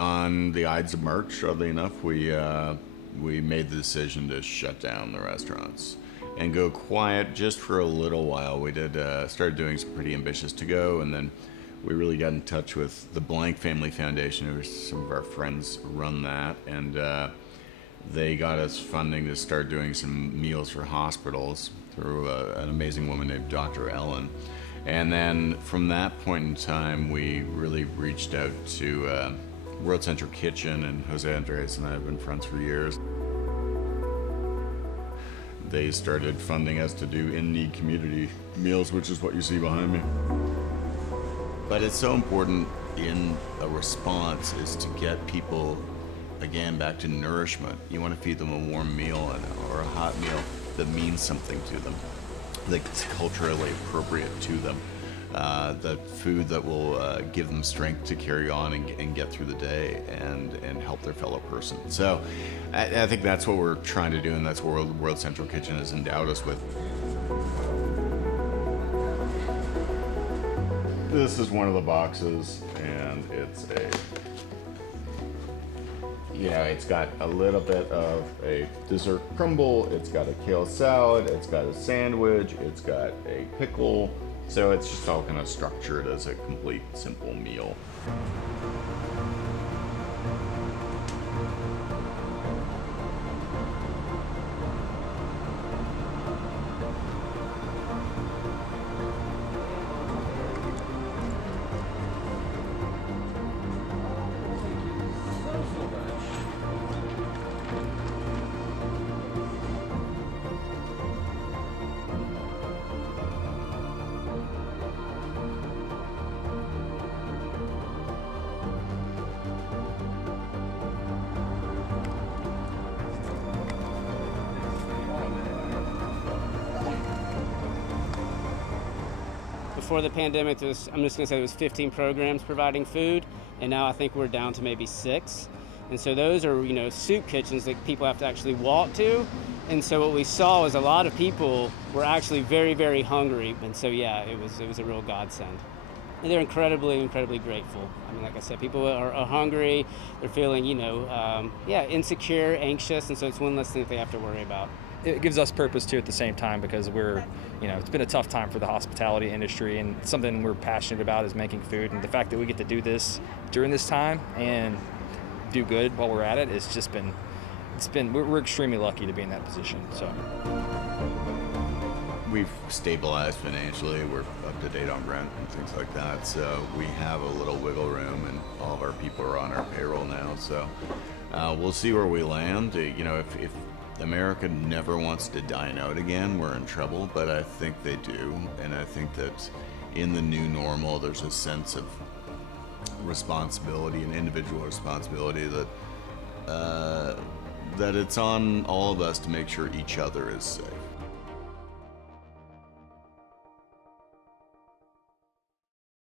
On the Ides of March, oddly enough, we made the decision to shut down the restaurants and go quiet just for a little while. We did started doing some pretty ambitious to go, and then we really got in touch with the Blank Family Foundation, who some of our friends run that, and they got us funding to start doing some meals for hospitals through an amazing woman named Dr. Ellen. And then from that point in time, we really reached out to World Central Kitchen, and Jose Andres and I have been friends for years. They started funding us to do in-need community meals, which is what you see behind me. But it's so important in a response is to get people, again, back to nourishment. You want to feed them a warm meal or a hot meal that means something to them, that's culturally appropriate to them. The food that will give them strength to carry on and get through the day and help their fellow person. So I think that's what we're trying to do, and that's what World Central Kitchen has endowed us with. This is one of the boxes, and it's it's got a little bit of a dessert crumble, it's got a kale salad, it's got a sandwich, it's got a pickle. So it's just all kind of structured as a complete, simple meal. Before the pandemic, I'm just going to say there was 15 programs providing food, and now I think we're down to maybe 6. And so those are, soup kitchens that people have to actually walk to. And so what we saw was a lot of people were actually very, very hungry. And so, yeah, it was a real godsend. And they're incredibly, incredibly grateful. I mean, like I said, people are hungry, they're feeling, insecure, anxious, and so it's one less thing that they have to worry about. It gives us purpose too at the same time, because it's been a tough time for the hospitality industry, and something we're passionate about is making food. And the fact that we get to do this during this time and do good while we're at it, we're extremely lucky to be in that position. So we've stabilized financially, we're up to date on rent and things like that. So we have a little wiggle room, and all of our people are on our payroll now. So we'll see where we land. If America never wants to dine out again, we're in trouble, but I think they do. And I think that in the new normal, there's a sense of responsibility and individual responsibility that it's on all of us to make sure each other is safe.